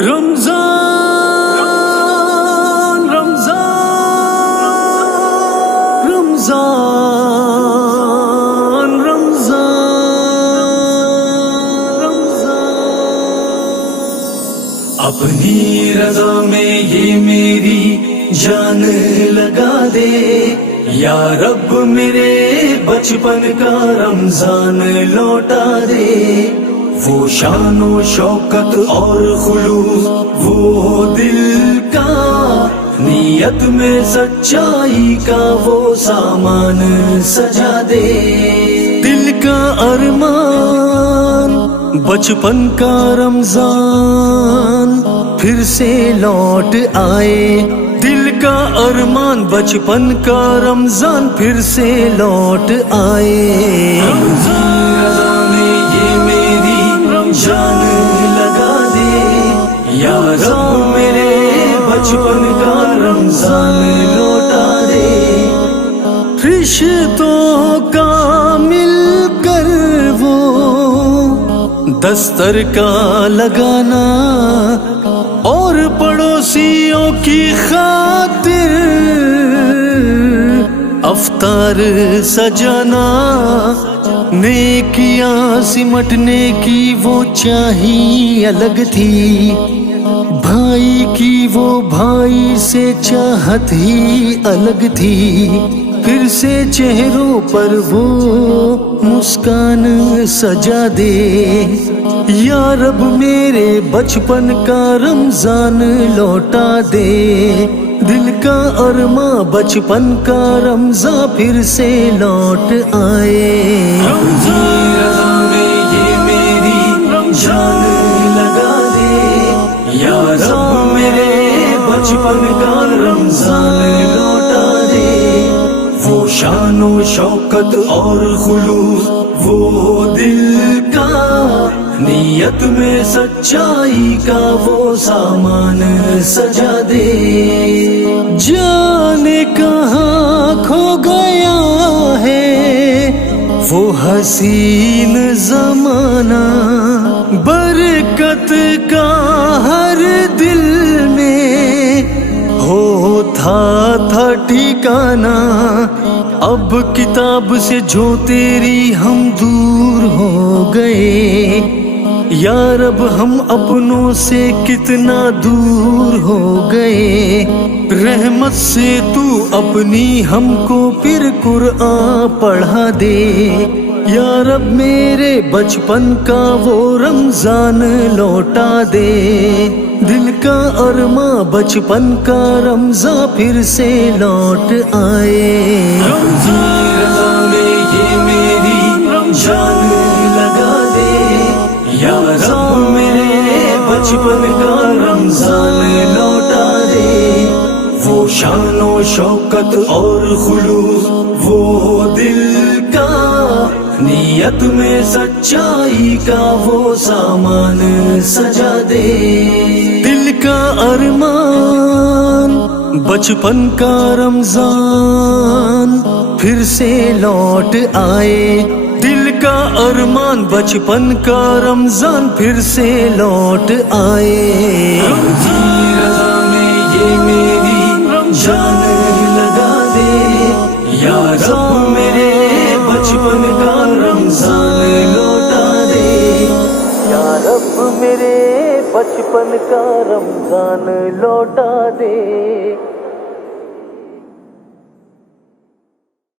رمضان رمضان رمضان رمضان رمضان اپنی رضا میں یہ میری جان لگا دے یا رب، میرے بچپن کا رمضان لوٹا دے، وہ شان و شوکت اور خلوص وہ دل کا، نیت میں سچائی کا وہ سامان سجا دے، دل کا ارمان بچپن کا رمضان پھر سے لوٹ آئے، دل کا ارمان بچپن کا رمضان پھر سے لوٹ آئے، رمضان میں یہ میری جان لگا دے یا رب، میرے بچپن کا رمضان لوٹا دے، رشتوں کا مل کر وہ دستر کا لگانا اور پڑوسیوں کی خاطر افطار سجانا، نیکیاں سمٹنے کی وہ چاہی الگ تھی، بھائی کی وہ بھائی سے چاہت ہی الگ تھی، پھر سے چہروں پر وہ مسکان سجا دے، یا رب میرے بچپن کا رمضان لوٹا دے، دل کا ارماں بچپن کا رمضان پھر سے لوٹ آئے، رمضان میں یہ میری جان لگا دے یا رب، میرے بچپن کا رمضان لوٹا دے، وہ شان و شوکت اور خلوص وہ دل کا، نیت میں سچائی کا وہ سامان سجا دے، جانے کہاں کھو گیا ہے وہ حسین زمانہ، برکت کا ہر دل میں ہوتا تھا ٹھکانہ، اب کتاب سے جو تیری ہم دور ہو گئے، یا رب ہم اپنوں سے کتنا دور ہو گئے، رحمت سے تو اپنی ہم کو پھر قرآن پڑھا دے، یا رب میرے بچپن کا وہ رمضان لوٹا دے، دل کا ارماں بچپن کا رمضان پھر سے لوٹ آئے، رمضان میں یہ میری جان لگا دے یا رب، میرے بچپن کا رمضان لوٹا دے، وہ شان و شوکت اور خلوص وہ دل کا، نیت میں سچائی کا وہ سامان سجا دے، دل کا ارمان بچپن کا رمضان پھر سے لوٹ آئے، دل کا ارمان بچپن کا رمضان پھر سے لوٹ آئے، رمضان میں یہ میری جان لگا دے یا رب، میرے بچپن کا رمضان لوٹا دے، یا رب میرے بچپن کا رمضان لوٹا دے۔